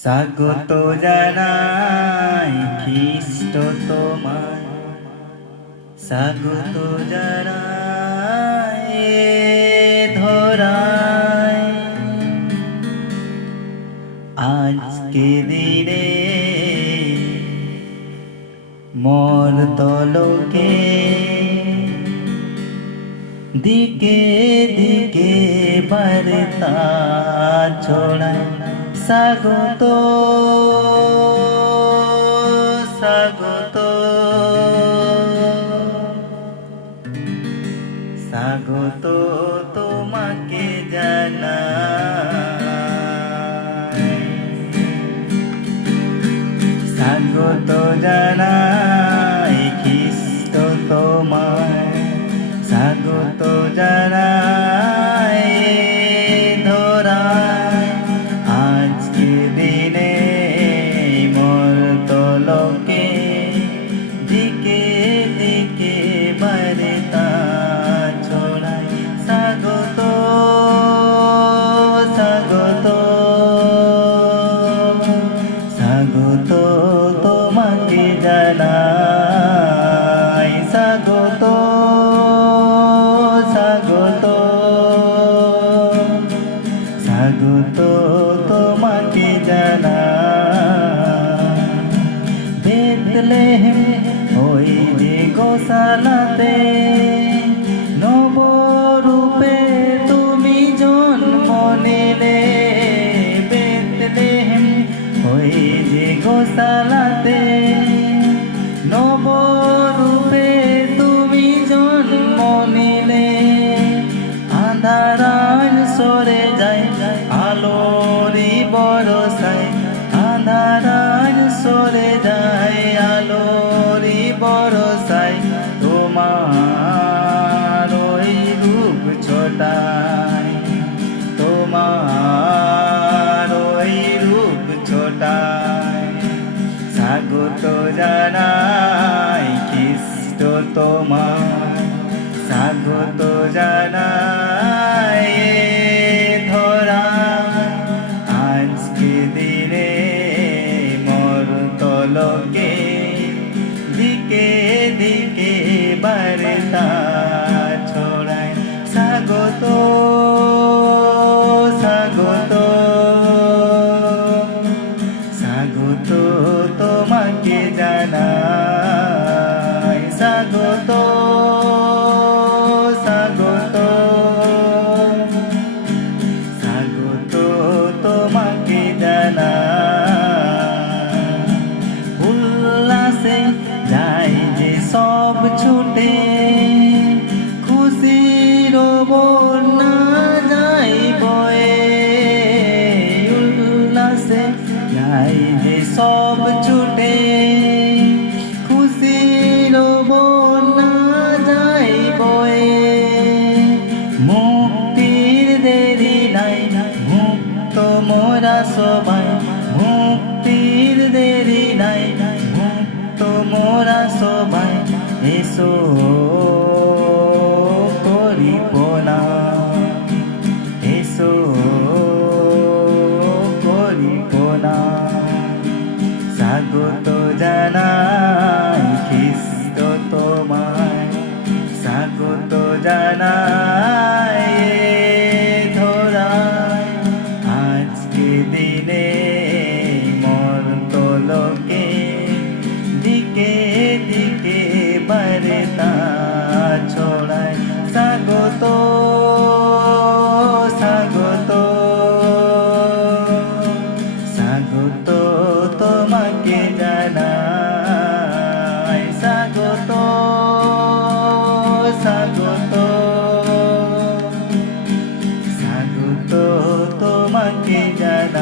স্বাগত জানাই, খ্রিস্ট তোমায়। স্বাগত জানাই ধরায়। আজকে দিনে মোর তলকে দিকে দিকে বার্তা ছড়ায়। স্বাগত স্বাগত। স্বাগত তোমাকে জানাই। স্বাগত তোমাকে জানাই স্বাগত স্বাগত স্বাগত তোমাকে জানাই। বেতলেহেম ওই যে গোশালাতে যে স্বাগত জানাই খ্রিস্ট তোমার। স্বাগত জানাই ধরা। আজকে দিনে মোর তলকে দিকে দিকে বার্তা ছড়ায়। স্বাগত ছুটে খুশির বন্যা যাই বয়ে। উল্লাসে যাই যে সব ছুটে খুশির বন্যা যাই বয়ে। মুক্তির দেরি নাই, মুক্ত মোরা সবাই এসো করিব না এসো করিব না স্বাগত জানাই খ্রিস্ট তোমায় স্বাগত জানাই ಕಿರಣ